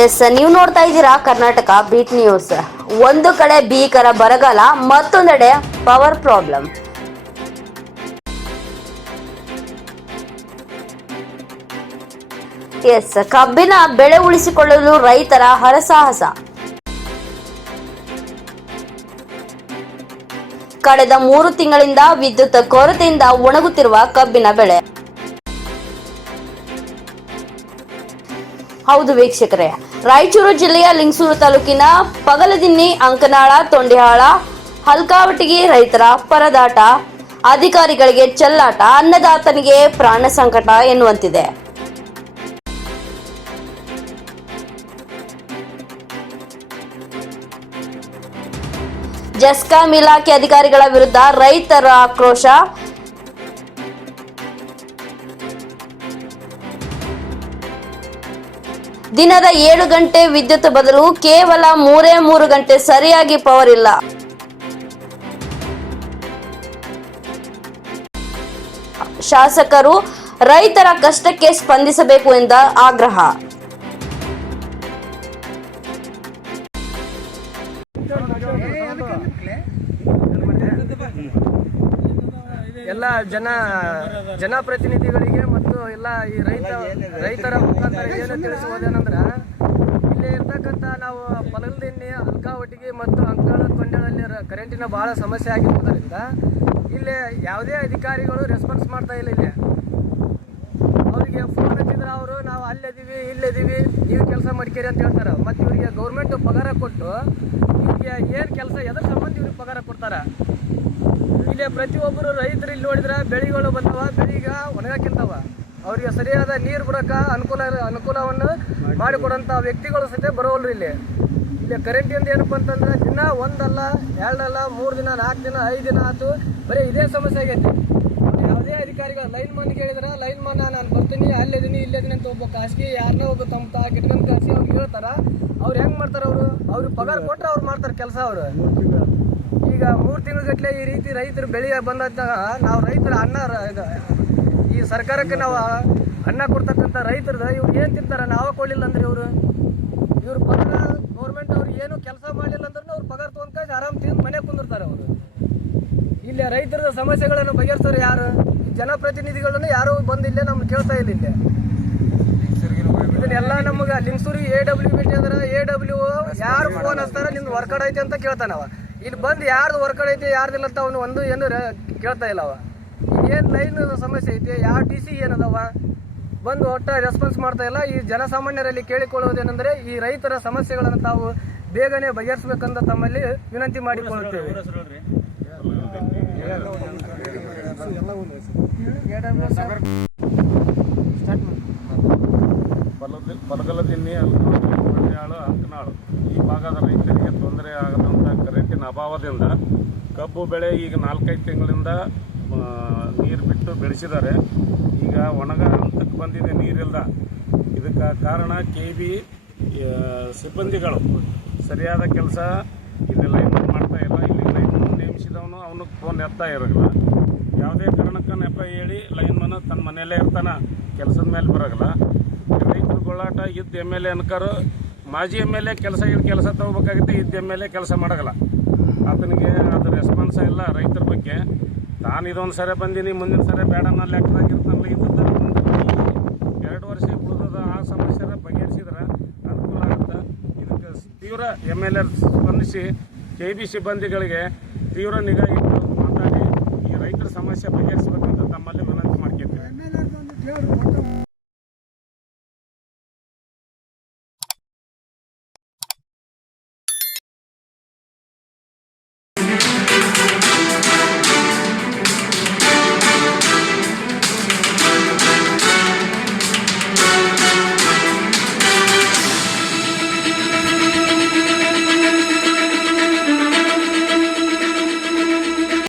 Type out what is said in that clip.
S, ನೀವು ನೋಡ್ತಾ ಇದ್ದೀರಾ ಕರ್ನಾಟಕ ಬೀಟ್ ನ್ಯೂಸ್. ಒಂದು ಕಡೆ ಭೀಕರ ಬರಗಾಲ, ಮತ್ತೊಂದೆಡೆ ಪವರ್ ಪ್ರಾಬ್ಲಮ್. ಎಸ್, ಕಬ್ಬಿನ ಬೆಳೆ ಉಳಿಸಿಕೊಳ್ಳಲು ರೈತರ ಹರಸಾಹಸ. ಕಳೆದ 3 ತಿಂಗಳಿಂದ ವಿದ್ಯುತ್ ಕೊರತೆಯಿಂದ ಒಣಗುತ್ತಿರುವ ಕಬ್ಬಿನ ಬೆಳೆ. ಹೌದು ವೀಕ್ಷಕರೇ, ರಾಯಚೂರು ಜಿಲ್ಲೆಯ ಲಿಂಗಸೂರು ತಾಲೂಕಿನ ಪಗಲದಿನ್ನಿ, ಅಂಕನಾಳ, ತೊಂಡಿಹಾಳ, ಹಲ್ಕಾವಟಿಗಿ ರೈತರ ಪರದಾಟ, ಅಧಿಕಾರಿಗಳಿಗೆ ಚೆಲ್ಲಾಟ, ಅನ್ನದಾತನಿಗೆ ಪ್ರಾಣ ಸಂಕಟ ಎನ್ನುವಂತಿದೆ. ಜೆಸ್ಕಾಂ ಇಲಾಖೆ ಅಧಿಕಾರಿಗಳ ವಿರುದ್ಧ ರೈತರ ಆಕ್ರೋಶ. ದಿನದ 7 ಗಂಟೆ ವಿದ್ಯುತ್ ಬದಲು ಕೇವಲ 3 ಗಂಟೆ ಸರಿಯಾಗಿ ಪವರ್ ಇಲ್ಲ. ಶಾಸಕರು ರೈತರ ಕಷ್ಟಕ್ಕೆ ಸ್ಪಂದಿಸಬೇಕು ಎಂದ ಆಗ್ರಹ. ಎಲ್ಲ ಜನಪ್ರತಿನಿಧಿಗಳಿಗೆ ಮತ್ತು ಎಲ್ಲ ಈ ರೈತರ ಮುಖಾಂತರ ಏನು ತಿಳಿಸುವುದೇನೆಂದ್ರೆ, ಇಲ್ಲಿ ಇರ್ತಕ್ಕಂಥ ನಾವು ಪಗಲದಿನ್ನಿ, ಹಲ್ಕಾವಟಿಗಿ ಮತ್ತು ಅಂಕನಾಳ, ತೊಂಡಾಳಲ್ಲಿ ಕರೆಂಟಿನ ಬಹಳ ಸಮಸ್ಯೆ ಆಗಿರುವುದರಿಂದ ಇಲ್ಲಿ ಯಾವುದೇ ಅಧಿಕಾರಿಗಳು ರೆಸ್ಪಾನ್ಸ್ ಮಾಡ್ತಾ ಇಲ್ಲ. ಇಲ್ಲಿ ಅವರಿಗೆ ಫೋನ್ ಹಚ್ಚಿದ್ರೆ ಅವರು ನಾವು ಅಲ್ಲಿದ್ದೀವಿ ಇಲ್ಲಿದ್ದೀವಿ, ನೀವು ಕೆಲಸ ಮಾಡ್ಕೇರಿ ಅಂತ ಹೇಳ್ತಾರೆ. ಮತ್ತು ಇವರಿಗೆ ಗೌರ್ಮೆಂಟ್ ಪಗಾರ ಕೊಟ್ಟು ಇವರಿಗೆ ಏನು ಕೆಲಸ ಎದ್ರ ಸಂಬಂಧ ಇವ್ರಿಗೆ ಪಗಾರ ಕೊಡ್ತಾರೆ. ಇಲ್ಲಿ ಪ್ರತಿಯೊಬ್ಬರು ರೈತರು ಇಲ್ಲಿ ನೋಡಿದ್ರೆ ಬೆಳೆಗಳು ಬಂದವ, ಬೆಳಿಗ ಒಣಗಾಕಿಂತವ. ಅವರಿಗೆ ಸರಿಯಾದ ನೀರು ಬಿಡೋಕೆ ಅನುಕೂಲವನ್ನು ಮಾಡಿಕೊಡೋಂಥ ವ್ಯಕ್ತಿಗಳು ಸಹಿತ ಬರೋಲ್ರಿ. ಇಲ್ಲಿ ಕರೆಂಟಿಂದ ಏನಪ್ಪ ಅಂತಂದ್ರೆ ದಿನ 1 ಅಲ್ಲ 2 ಅಲ್ಲ 3 ದಿನ 4 ದಿನ 5 ದಿನ ಆಯ್ತು, ಬರೀ ಇದೇ ಸಮಸ್ಯೆ ಆಗೈತಿ. ಯಾವುದೇ ಅಧಿಕಾರಿಗಳು ಲೈನ್ ಮನ್ ಕೇಳಿದ್ರೆ ಲೈನ್ ಮನ್ ನಾನು ಬರ್ತೀನಿ ಅಲ್ಲಿದ್ದೀನಿ ಇಲ್ಲಿದ್ದೀನಿ ಅಂತ ಒಬ್ಬ ಖಾಸಗಿ ಯಾರನ್ನೋ ಒಬ್ಬ ತಮ್ಮ ಕಿಟ್ಕೊಂಡು ಕಳಿಸಿ ಅವ್ರಿಗೆ ಹೇಳ್ತಾರೆ. ಅವ್ರು ಹೆಂಗೆ ಮಾಡ್ತಾರೆ? ಅವ್ರಿಗೆ ಪಗಾರ ಕೊಟ್ಟರೆ ಅವ್ರು ಮಾಡ್ತಾರೆ ಕೆಲಸ. ಅವರು ಈಗ 3 ತಿಂಗಳಗಟ್ಟಲೆ ಈ ರೀತಿ ರೈತರು ಬೆಳೆ ಬಂದಾಗ ನಾವು ರೈತರ ಈ ಸರ್ಕಾರಕ್ಕೆ ನಾವು ಅನ್ನ ಕೊಡ್ತಕ್ಕಂಥ ರೈತರದ ಇವ್ರು ಏನು ತಿಂತಾರೆ? ನಾವೇ ಕೊಡಲಿಲ್ಲ ಅಂದ್ರೆ ಇವ್ರು ಪಗಾರ ಗೌರ್ಮೆಂಟ್ ಅವ್ರು ಏನು ಕೆಲಸ ಮಾಡಲಿಲ್ಲ ಅಂದ್ರೆ ಅವ್ರು ಪಗಾರ ತೊಗೊಂಡ್ಕೊಂಡು ಆರಾಮ್ ತಿಂದು ಮನೆ ಕುಂದಿರ್ತಾರೆ. ಅವರು ಇಲ್ಲಿ ರೈತರ ಸಮಸ್ಯೆಗಳನ್ನು ಬಗೆಹರಿಸೋರು ಯಾರು? ಜನಪ್ರತಿನಿಧಿಗಳನ್ನು ಯಾರು ಬಂದಿಲ್ಲ, ನಮ್ಗೆ ಕೇಳ್ತಾ ಇಲ್ಲ. ಇಲ್ಲಿ ಇದನ್ನೆಲ್ಲ ನಮ್ಗೆ ಲಿಂಗಸೂರಿ AW ಭೇಟಿ ಅಂದ್ರೆ AW ಯಾರು ಫೋನ್ ಹಚ್ತಾರೆ ನಿಮ್ದು ವರ್ಕಡ್ ಐತೆ ಅಂತ ಕೇಳ್ತಾನವ. ಇಲ್ಲಿ ಬಂದು ಯಾರ್ದು ವರ್ಕಡ್ ಐತೆ ಯಾರ್ದಿಲ್ಲ ಅಂತ ಅವನು ಏನು ಕೇಳ್ತಾ ಇಲ್ಲ. ಅವ ಏನು ಲೈನ್ ಸಮಸ್ಯೆ ಐತೆ, ಯಾವ TC ಏನದವ ಬಂದು ಒಟ್ಟ ರೆಸ್ಪಾನ್ಸ್ ಮಾಡ್ತಾ ಇಲ್ಲ. ಈ ಜನಸಾಮಾನ್ಯರಲ್ಲಿ ಕೇಳಿಕೊಳ್ಳುವುದೇನೆಂದರೆ ಈ ರೈತರ ಸಮಸ್ಯೆಗಳನ್ನು ತಾವು ಬೇಗನೆ ಬಗೆಹರಿಸಬೇಕಂತ ತಮ್ಮಲ್ಲಿ ವಿನಂತಿ ಮಾಡಿಕೊಳ್ಳುತ್ತೇವೆ. ಪಗಲದಿನ್ನಿ, ತೊಂಡಿಹಾಳ, ಅಂಕನಾಳು ಈ ಭಾಗದ ರೈತರಿಗೆ ತೊಂದರೆ ಆಗದಂಥ ಕರೆಂಟಿನ ಅಭಾವದಿಂದ ಕಬ್ಬು ಬೆಳೆ ಈಗ 4-5 ತಿಂಗಳಿಂದ ನೀರು ಬಿಟ್ಟು ಬೆಳೆಸಿದ್ದಾರೆ. ಈಗ ಒಣಗ ಹಂತಕ್ಕೆ ಬಂದಿದೆ, ನೀರಿಲ್ಲ. ಇದಕ್ಕೆ ಕಾರಣ KB ಸಿಬ್ಬಂದಿಗಳು ಸರಿಯಾದ ಕೆಲಸ ಇಲ್ಲಿ ಲೈನ್ ಮಾಡ್ತಾ ಇಲ್ಲ. ಇಲ್ಲಿ ಲೈನ್ ನೇಮಿಸಿದವನು ಅವನಿಗೆ ಫೋನ್ ಎತ್ತಾ ಇರೋಲ್ಲ. ಯಾವುದೇ ಕಾರಣಕ್ಕೆ ನೆಪ ಹೇಳಿ ಲೈನ್ ಮನ ತನ್ನ ಮನೆಯಲ್ಲೇ ಇರ್ತಾನೆ, ಕೆಲಸದ ಮೇಲೆ ಬರೋಲ್ಲ. ರೈತರು ಗೋಳಾಟ ಇದ್ದ MLA ಅನ್ಕರು ಮಾಜಿ MLA ಕೆಲಸ ತಗೋಬೇಕಾಗುತ್ತೆ, ಇದ್ದ MLA ಕೆಲಸ ಮಾಡೋಲ್ಲ. ಆತನಿಗೆ ಅದು ರೆಸ್ಪಾನ್ಸ್ ಇಲ್ಲ ರೈತರ ಬಗ್ಗೆ. ನಾನು ಇದೊಂದು ಸರಿ ಬಂದೀನಿ, ಮುಂದಿನ ಸರಿ ಬೇಡ ಅನ್ನೋ ಲೆಕ್ಕದಾಗಿರ್ತಾನಲ್ಲ. ಇದ್ದದ್ದು 2 ವರ್ಷ ಉಳಿದ ಆ ಸಮಸ್ಯೆ ಬಗೆಹರಿಸಿದ್ರೆ ಅನುಕೂಲ ಆಗುತ್ತೆ. ಇದಕ್ಕೆ ತೀವ್ರ MLA ಸ್ಪಂದಿಸಿ KB ಸಿಬ್ಬಂದಿಗಳಿಗೆ ತೀವ್ರ ನಿಗಾ ಇಟ್ಟು ಮಾತಾಡಿ ಈ ರೈತರ ಸಮಸ್ಯೆ ಬಗೆಹರಿಸಿ